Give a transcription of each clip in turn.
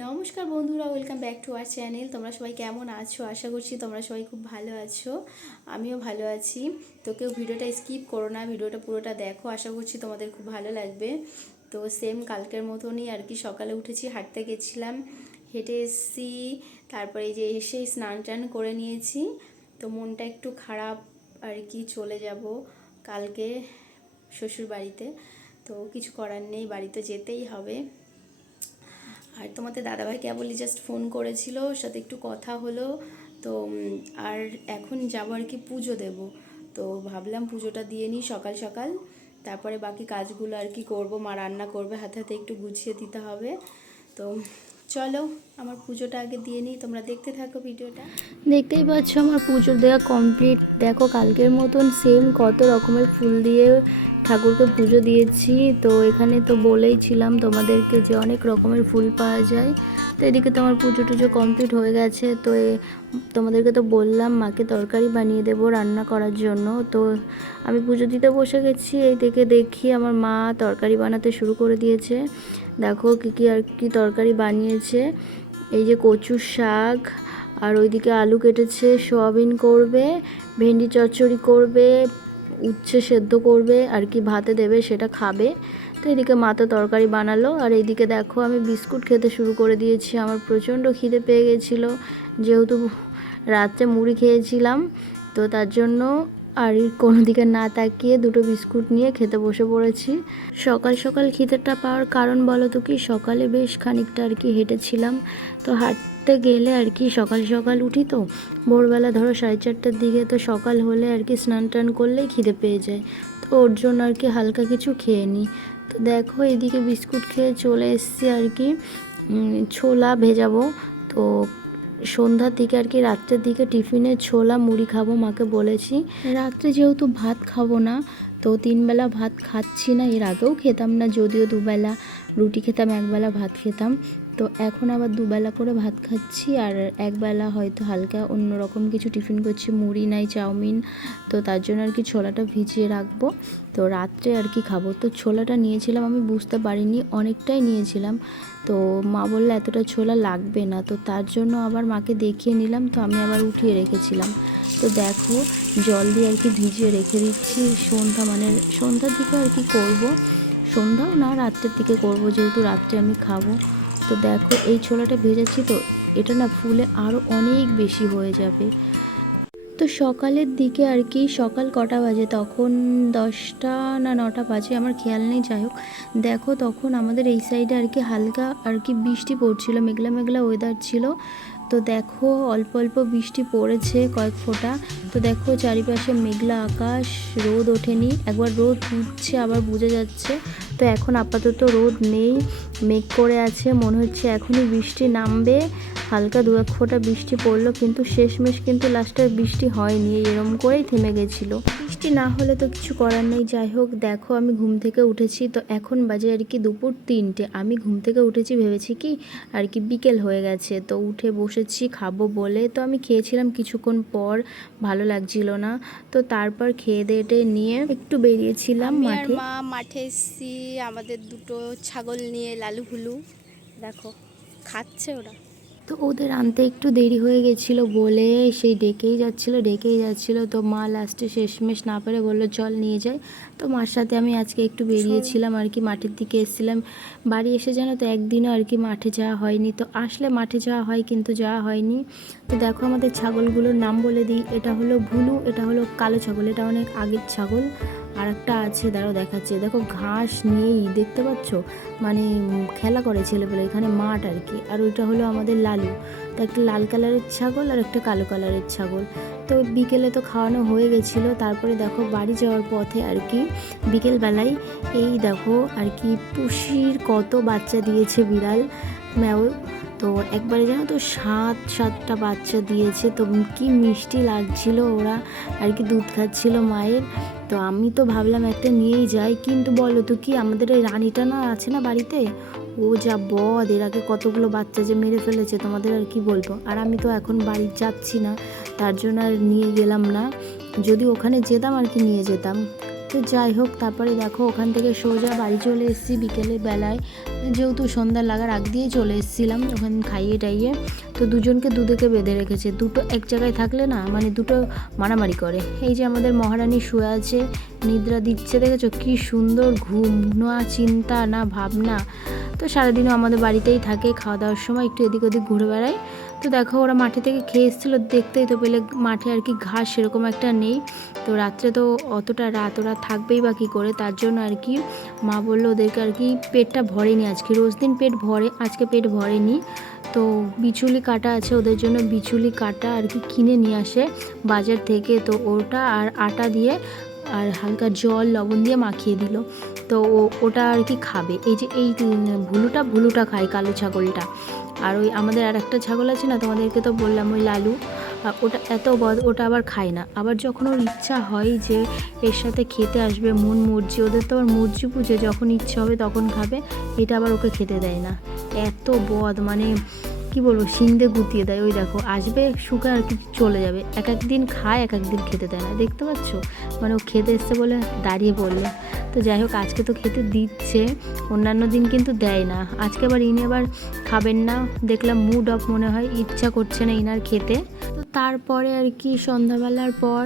নমস্কার বন্ধুরা, welcome back to our channel. তোমরা সবাই কেমন আছো? আশা করছি তোমরা সবাই খুব ভালো আছো। আমিও ভালো আছি। তো কেউ ভিডিওটা স্কিপ করো না, ভিডিওটা পুরোটা দেখো, আশা করছি তোমাদের খুব ভালো লাগবে। তো সেম কালকের মতনই আর কি, সকালে উঠেছি, হাঁটতে গেছিলাম, হেঁটে এসেছি, তারপরে এই যে এসে স্নান টান করে নিয়েছি। তো মনটা একটু খারাপ আর কি, চলে যাব কালকে শ্বশুর বাড়িতে। তো কিছু করার নেই, বাড়িতে যেতেই হবে। আর তোমাদের দাদাভাই কেবলই জাস্ট ফোন করেছিল, ওর সাথে একটু কথা হলো। তো আর এখন যাবো আর কি, পুজো দেব। তো ভাবলাম পুজোটা দিয়ে নিই সকাল সকাল, তারপরে বাকি কাজগুলো আর কি করবো। মা রান্না করবে, হাতে হাতে একটু গুছিয়ে দিতে হবে। তো চলো আমার পুজোটা আগে দিয়ে নিই, তোমরা দেখতে থাকো ভিডিওটা। দেখতেই পাচ্ছ আমার পুজো দেওয়া কমপ্লিট। দেখো কালকের মতন সেম কত রকমের ফুল দিয়ে ঠাকুরকে পুজো দিয়েছি। তো এখানে তো বলেইছিলাম তোমাদেরকে যে অনেক রকমের ফুল পাওয়া যায়। তো এদিকে তোমার পুজো টুজো কমপ্লিট হয়ে গেছে। তো তোমাদেরকে তো বললাম মাকে তরকারি বানিয়ে দেবো রান্না করার জন্য। তো আমি পুজো দিতে বসে গেছি, এই থেকে দেখি আমার মা তরকারি বানাতে শুরু করে দিয়েছে। দেখো কী কী আর কি তরকারি বানিয়েছে। এই যে কচুর শাক, আর ওইদিকে আলু কেটেছে, সোয়াবিন করবে, ভেন্ডি চচ্চড়ি করবে, উচ্ছে সেদ্ধ করবে আর কি, ভাতে দেবে, সেটা খাবে। তো এদিকে মা তো তরকারি বানালো, আর এইদিকে দেখো আমি বিস্কুট খেতে শুরু করে দিয়েছি। আমার প্রচণ্ড খিদে পেয়ে গেছিলো, যেহেতু রাত্রে মুড়ি খেয়েছিলাম। তো তার জন্য আর কোনো দিকে না তাকিয়ে দুটো বিস্কুট নিয়ে খেতে বসে পড়েছি। সকাল সকাল খিদেটা পাওয়ার কারণ বলো তো কি, সকালে বেশ খানিকটা আর কি হেঁটেছিলাম। তো হাঁটতে গেলে আর কি সকাল সকাল উঠি, তো ভোরবেলা ধরো 4:30টার দিকে, তো সকাল হলে আর কি স্নান টান করলেই খিদে পেয়ে যায়। তো ওর জন্য আর কি হালকা কিছু খেয়ে নিই। তো দেখো এদিকে বিস্কুট খেয়ে চলে এসেছি আর কি ছোলা ভেজাবো। তো সন্ধ্যার দিকে আর কি, রাত্রের দিকে টিফিনে ছোলা মুড়ি খাবো, মাকে বলেছি। রাত্রে যেহেতু ভাত খাবো না, তো 3 বেলা ভাত খাচ্ছি না। এর আগেও খেতাম না, যদিও 2 বেলা রুটি খেতাম, 1 বেলা ভাত খেতাম। তো এখন আবার 2 বেলা করে ভাত খাচ্ছি, আর 1 বেলা হয়তো হালকা অন্যরকম কিছু টিফিন করছি, মুড়ি নাই চাউমিন। তো তার জন্য আর কি ছোলাটা ভিজিয়ে রাখবো, তো রাত্রে আর কি খাবো। তো ছোলাটা নিয়েছিলাম, আমি বুঝতে পারিনি অনেকটাই নিয়েছিলাম। তো মা বললো এতটা ছোলা লাগবে না, তো তার জন্য আবার মাকে দেখিয়ে নিলাম। তো আমি আবার উঠিয়ে রেখেছিলাম। তো দেখো জল দিয়ে আর কি ভিজিয়ে রেখে দিচ্ছি, সন্ধ্যার দিকে আর কি করবো। সন্ধ্যাও না, রাত্রের দিকে করব, যেহেতু রাত্রে আমি খাবো। তো দেখো এই ছোলাটা ভেজাচ্ছি, তো এটা না ফুলে আরও অনেক বেশি হয়ে যাবে। তো সকালের দিকে আর কি, সকাল কটা বাজে তখন, 10টা না 9টা বাজে, আমার খেয়াল নেই। যাই হোক, দেখো তখন আমাদের এই সাইডে আর কি হালকা আর কি বৃষ্টি পড়ছিল, মেঘলা মেঘলা ওয়েদার ছিল। তো দেখো অল্প অল্প বৃষ্টি পড়েছে, কয়েক ফোঁটা। তো দেখো চারিপাশে মেঘলা আকাশ, রোদ ওঠেনি, একবার রোদ উঠছে আবার বুঝে যাচ্ছে। তো এখন আপাতত রোদ নেই, মেঘ করে আছে, মনে হচ্ছে এখনই বৃষ্টি নামবে। হালকা 2-1 ফোঁটা বৃষ্টি পড়লো, কিন্তু শেষমেশ কিন্তু লাস্টে বৃষ্টি হয়নি, এরম করেই থেমে গেছিলো। বৃষ্টি না হলে তো কিছু করার নেই। যাই হোক, দেখো আমি ঘুম থেকে উঠেছি, তো এখন বাজে আর কি দুপুর 3টে। আমি ঘুম থেকে উঠেছি ভেবেছি কি আর কি বিকেল হয়ে গেছে, তো উঠে বসেছি খাবো বলে। তো আমি খেয়েছিলাম কিছুক্ষণ পর, ভালো লাগছিল না। তো তারপর খেয়ে দেয়ে নিয়ে একটু বেরিয়েছিলাম মাঠে। মা মাঠে এসেছি আমাদের দুটো ছাগল নিয়ে, লালু ভুলু দেখো খাচ্ছে ওরা। তো ওদের আনতে একটু দেরি হয়ে গেছিলো বলে সেই ডেকেই যাচ্ছিলো। তো মা লাস্টে শেষমেশ না পেরে বললো চল নিয়ে যাই। তো মার সাথে আমি আজকে একটু বেরিয়েছিলাম আর কি, মাঠের দিকে এসেছিলাম। বাড়ি এসে জানো তো একদিনও আর কি মাঠে যাওয়া হয়নি। তো আসলে মাঠে যাওয়া হয়, কিন্তু যাওয়া হয়নি। তো দেখো আমাদের ছাগলগুলোর নাম বলে দিই। এটা হলো ভুলু, এটা হলো কালো ছাগল, এটা অনেক আগের ছাগল। আর একটা আছে, দাঁড়াও দেখাচ্ছে, দেখো ঘাস নেই, দেখতে পাচ্ছ, মানে খেলা করে ছেলেপেলে, এখানে মাঠ আর কি। আর ওইটা হলো আমাদের লালু। তো একটা লাল কালারের ছাগল আর একটা কালো কালারের ছাগল। তো বিকেলে তো খাওয়ানো হয়ে গেছিলো। তারপরে দেখো বাড়ি যাওয়ার পথে আর কি বিকেলবেলায় এই দেখো আর কি পুষির কত বাচ্চা দিয়েছে বিড়াল ম্যাও। তো একবারে জানো তো 7টা বাচ্চা দিয়েছে। তো কি মিষ্টি লাগছিল, ওরা আর কি দুধ খাচ্ছিল মায়ের। তো আমি তো ভাবলাম একটা নিয়েই যাই, কিন্তু বলো তো কি, আমাদের এই রানীটা না আছে না বাড়িতে, ও যা বদ, এর আগে কতগুলো বাচ্চা যে মেরে ফেলেছে, তোমাদের আর কি বলবো। আর আমি তো এখন বাড়ি যাচ্ছি না, তার জন্য আর নিয়ে গেলাম না। যদি ওখানে যেতাম আর কি নিয়ে যেতাম। তো যাই হোক, তারপরে দেখো ওখান থেকে সোজা বাড়ি চলে এসেছি বিকেলের বেলায়। যেহেতু সন্ধ্যা লাগার আগ দিয়ে চলে এসেছিলাম ওখানে খাইয়ে টাইয়ে, তো দুজনকে দুদিকে বেঁধে রেখেছে। দুটো এক জায়গায় থাকলে না মানে দুটো মারামারি করে। এই যে আমাদের মহারানী শুয়ে আছে, নিদ্রা দিচ্ছে, দেখেছো কি সুন্দর ঘুম, না চিন্তা না ভাবনা। তো সারাদিনও আমাদের বাড়িতেই থাকে, খাওয়া দাওয়ার সময় একটু এদিক ওদিক ঘুরে বেড়ায়। তো দেখো ওরা মাঠে থেকে খেয়ে এসেছিলো, দেখতেই তো পেলে মাঠে আর কি ঘাস সেরকম একটা নেই। তো রাত্রে তো অতটা রাত ওরা থাকবেই বা কী করে, তার জন্য আর কি মা বললো ওদেরকে আর কি পেটটা ভরেনি আজকে, রোজ দিন পেট ভরে, আজকে পেট ভরেনি। তো বিচুলি কাটা আছে ওদের জন্য, বিচুলি কাটা আর কি কিনে নিয়ে আসে বাজার থেকে। তো ওটা আর আটা দিয়ে আর হালকা জল লবণ দিয়ে মাখিয়ে দিল। তো ওটা আর কি খাবে। এই যে এই ভুলুটা খায়, কালো ছাগলটা। আর ওই আমাদের আর একটা ছাগল আছে না, তোমাদেরকে তো বললাম ওই লালু, ওটা এত ওটা আবার খায় না। আবার যখন ওর ইচ্ছা হয় যে এর সাথে খেতে আসবে, মন মর্জি, ওদের তো আবার মর্জি বুঝে যখন ইচ্ছা হবে তখন খাবে, এটা আবার ওকে খেতে দেয় না। এত বদ, মানে কি বলবো, সিংদে গুতিয়ে দেয়। ওই দেখো আসবে শুকে আর কি চলে যাবে, এক একদিন খায় এক একদিন খেতে দেয় না, দেখতে পাচ্ছ, মানে ও খেতে এসছে বলে দাঁড়িয়ে পড়লো। তো যাই হোক আজকে তো খেতে দিচ্ছে, অন্যান্য দিন কিন্তু দেয় না। আজকে আবার ইনি আবার খাবেন না, দেখলাম মুড অফ মনে হয়, ইচ্ছা করছে না ইনার খেতে। তো তারপরে আর কি সন্ধ্যাবেলার পর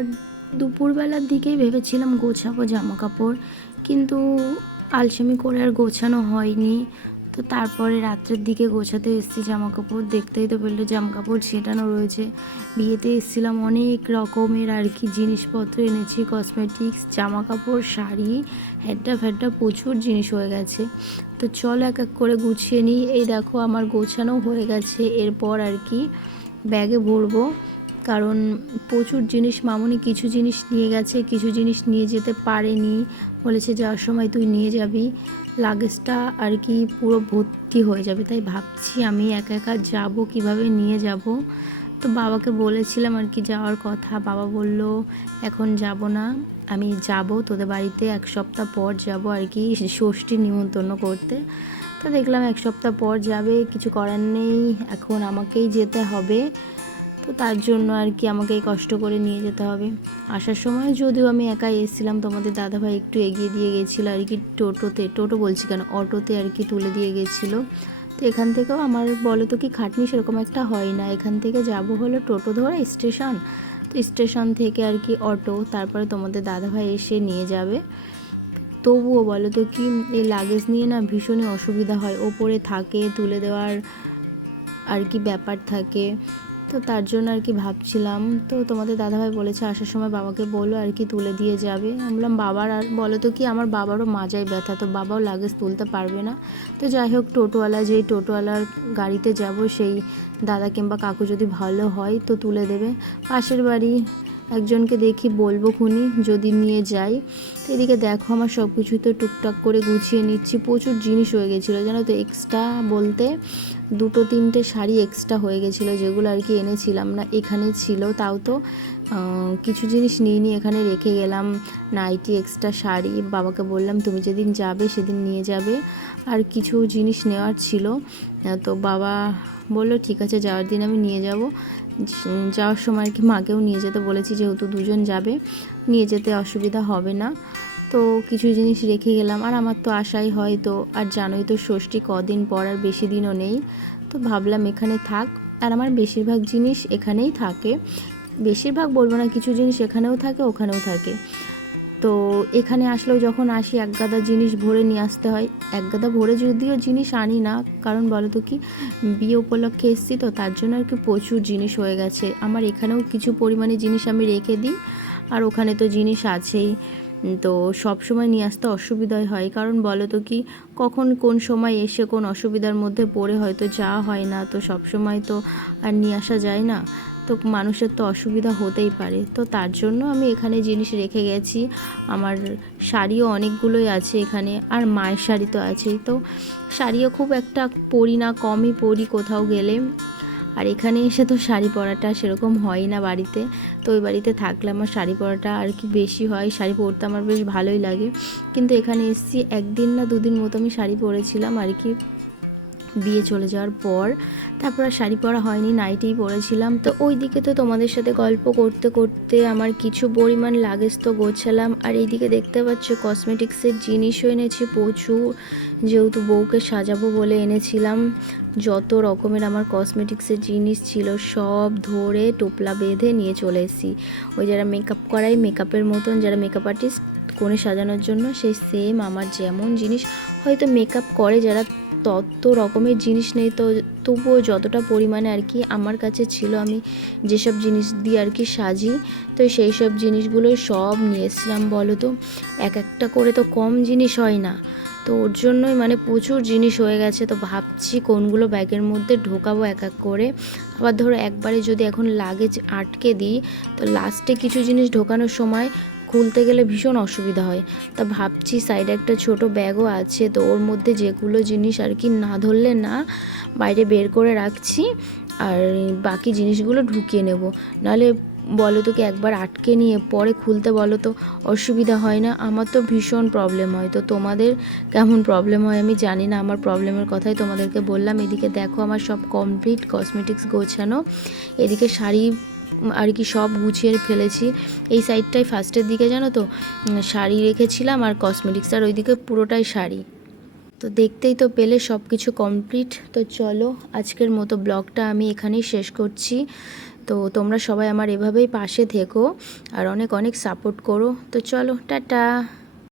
দুপুরবেলার দিকেই ভেবেছিলাম গোছাবো জামা কাপড়, কিন্তু আলসেমি করে আর গোছানো হয়নি। তো তারপরে রাত্রের দিকে গোছাতে এসেছি জামা কাপড়, দেখতেই তো পেলে জামা কাপড় ছেটানো রয়েছে। বিয়েতে এসেছিলাম, অনেক রকমের আর কি জিনিসপত্র এনেছি, কসমেটিক্স, জামা কাপড়, শাড়ি, হ্যাড্ডা ফ্যাড্ডা প্রচুর জিনিস হয়ে গেছে। তো চল এক এক করে গুছিয়ে নিই। এই দেখো আমার গোছানো হয়ে গেছে, এরপর আর কি ব্যাগে ভরবো, কারণ প্রচুর জিনিস, মামুনি কিছু জিনিস নিয়ে গেছে, কিছু জিনিস নিয়ে যেতে পারেনি, বলেছে যাওয়ার সময় তুই নিয়ে যাবি, লাগেজটা আর কি পুরো ভর্তি হয়ে যাবে। তাই ভাবছি আমি একা একা যাব, কিভাবে নিয়ে যাব। তো বাবাকে বলেছিলাম আর কি যাওয়ার কথা, বাবা বলল এখন যাব না, আমি যাব তোদের বাড়িতে, এক সপ্তাহ পর যাব আর কি ষষ্ঠীর নিমন্ত্রণ করতে। তো দেখলাম এক সপ্তাহ পর যাবে, কিছু করার নেই, এখন আমাকেই যেতে হবে। তো তার জন্য আর কি আমাকেই কষ্ট করে নিয়ে যেতে হবে। আসার সময় যদিও আমি একাই এসেছিলাম, তোমাদের দাদাভাই একটু এগিয়ে দিয়ে গেছিলো আর কি, টোটো বলছি কেন, অটোতে আর কি তুলে দিয়ে গেছিলো। তো এখান থেকেও আমার বলো তো কি খাটনি সেরকম একটা হয় না, এখান থেকে যাব হলো টোটো ধরে স্টেশন, তো স্টেশন থেকে আর কি অটো, তারপরে তোমাদের দাদাভাই এসে নিয়ে যাবে। তবুও বলো তো কি এই লাগেজ নিয়ে না ভীষণই অসুবিধা হয়, ওপরে থাকে তুলে দেওয়ার আর কি ব্যাপার থাকে। তো তার জন্য আর কি ভাবছিলাম, তো তোমাদের দাদাভাই বলেছে আসার সময় বাবাকে বলো আর কি তুলে দিয়ে যাবে। আমি বললাম বাবার, আর বলো তো কি আমার বাবারও মাজায় ব্যথা, তো বাবাও লাগেজ তুলতে পারবে না। তো যাই হোক টোটোওয়ালা, যেই টোটোওয়ালার গাড়িতে যাব সেই দাদা কিংবা কাকু যদি ভালো হয় তো তুলে দেবে। পাশের বাড়ি একজনকে দেখি বলবো খুনি যদি নিয়ে যাই। তো এদিকে দেখো আমার সব কিছুই তো টুকটাক করে গুছিয়ে নিচ্ছি, প্রচুর জিনিস হয়ে গেছিলো জানো তো, এক্সট্রা বলতে 2-3টে শাড়ি এক্সট্রা হয়ে গেছিলো, যেগুলো আর কি এনেছিলাম না, এখানে ছিল। তাও তো কিছু জিনিস নিয়ে এখানে রেখে গেলাম, নাইটি, এক্সট্রা শাড়ি, বাবাকে বললাম তুমি যেদিন যাবে সেদিন নিয়ে যাবে। আর কিছু জিনিস নেওয়ার ছিল, তো বাবা বললো ঠিক আছে যাওয়ার দিন আমি নিয়ে যাব। যাওয়ার সময় আর কি মাকেও নিয়ে যেতে বলেছি, যেহেতু দুজন যাবে নিয়ে যেতে অসুবিধা হবে না। তো কিছু জিনিস রেখে গেলাম, আর আমার তো আশাই হয়, তো আর জানোই তো ষষ্ঠী কদিন পর, আর বেশি দিনও নেই। তো ভাবলাম এখানে থাক, আর আমার বেশিরভাগ জিনিস এখানেই থাকে, বেশিরভাগ বলবো না, কিছু জিনিস এখানেও থাকে ওখানেও থাকে। তো এখানে আসলেও যখন আসি এক গাদা জিনিস ভরে নিয়ে আসতে হয়, এক গাদা ভরে যদিও জিনিস আনি না, কারণ বলো তো কি বিয়ে উপলক্ষে এসেছি, তো তার জন্য আর কি প্রচুর জিনিস হয়ে গেছে। আমার এখানেও কিছু পরিমাণে জিনিস আমি রেখে দিই, আর ওখানে তো জিনিস আছেই। তো সব সময় নিয়ে আসতে অসুবিধাই হয়, কারণ বলো তো কি কখন কোন সময় এসে কোন অসুবিধার মধ্যে পড়ে হয়তো যাওয়া হয় না, তো সব সময় তো আর নিয়ে আসা যায় না, তো মানুষের তো অসুবিধা হতেই পারে। তো তার জন্য আমি এখানে জিনিস রেখে গেছি। আমার শাড়িও অনেকগুলোই আছে এখানে, আর মায়ের শাড়ি তো আছেই। তো শাড়িও খুব একটা পরি না, কমই পরি কোথাও গেলে। আর এখানে এসে তো শাড়ি পরাটা সেরকম হয় না বাড়িতে, তো ওই বাড়িতে থাকলে আমার শাড়ি পরাটা আর কি বেশি হয়, শাড়ি পরতে আমার বেশ ভালোই লাগে। কিন্তু এখানে এসেছি একদিন না দুদিন মতো আমি শাড়ি পরেছিলাম আর কি, দিয়ে চলে যাওয়ার পর। তারপর আর শাড়ি পরা হয়নি, নাইটিই পরেছিলাম। তো ওই দিকে তো তোমাদের সাথে গল্প করতে করতে আমার কিছু পরিমাণ লাগেজ তো গোছালাম। আর এইদিকে দেখতে পাচ্ছ কসমেটিক্সের জিনিসও এনেছি প্রচুর, যেহেতু বউকে সাজাবো বলে এনেছিলাম। যত রকমের আমার কসমেটিক্সের জিনিস ছিল সব ধরে টোপলা বেঁধে নিয়ে চলে এসেছি। ওই যারা মেকআপ করায় মেকআপের মতন, যারা মেকআপ আর্টিস্ট কোণে সাজানোর জন্য, সেই সেম আমার যেমন জিনিস হয়তো মেকআপ করে যারা, তত রকমের জিনিস নেই, তো তবুও যতটা পরিমাণে আর কি আমার কাছে ছিল, আমি যেসব জিনিস দিয়ে আর কি সাজি, তো সেই সব জিনিসগুলোই সব নিয়ে এসেছিলাম। বলো তো, এক একটা করে তো কম জিনিস হয় না, তো ওর জন্যই মানে প্রচুর জিনিস হয়ে গেছে। তো ভাবছি কোনগুলো ব্যাগের মধ্যে ঢোকাবো এক এক করে। আবার ধরো একবারে যদি এখন লাগেজ আটকে দিই, তো লাস্টে কিছু জিনিস ঢোকানোর সময় খুলতে গেলে ভীষণ অসুবিধা হয়। তা ভাবছি সাইডে একটা ছোট ব্যাগও আছে, তো ওর মধ্যে যেগুলো জিনিস আর কি না ধরলে না, বাইরে বের করে রাখছি, আর বাকি জিনিসগুলো ঢুকিয়ে নেব। নাহলে বলো তো কি, একবার আটকে নিয়ে পরে খুলতে বলো তো অসুবিধা হয় না? আমার তো ভীষণ প্রবলেম হয়। তো তোমাদের কেমন প্রবলেম হয় আমি জানি না, আমার প্রবলেমের কথাই তোমাদেরকে বললাম। এদিকে দেখো আমার সব কমপ্লিট কসমেটিক্স গোছানো, এদিকে শাড়ি আর কি সব গুছিয়ে ফেলেছি। এই সাইডটায় ফার্স্টের দিকে জানো তো শাড়ি রেখেছিলাম আর কসমেটিক্স, আর ওইদিকে পুরোটাই শাড়ি। তো দেখতেই তো পেলে সব কিছু কমপ্লিট। তো চলো আজকের মতো ব্লগটা আমি এখানেই শেষ করছি। তো তোমরা সবাই আমার এভাবেই পাশে থেকো আর অনেক অনেক সাপোর্ট করো। তো চলো টাটা।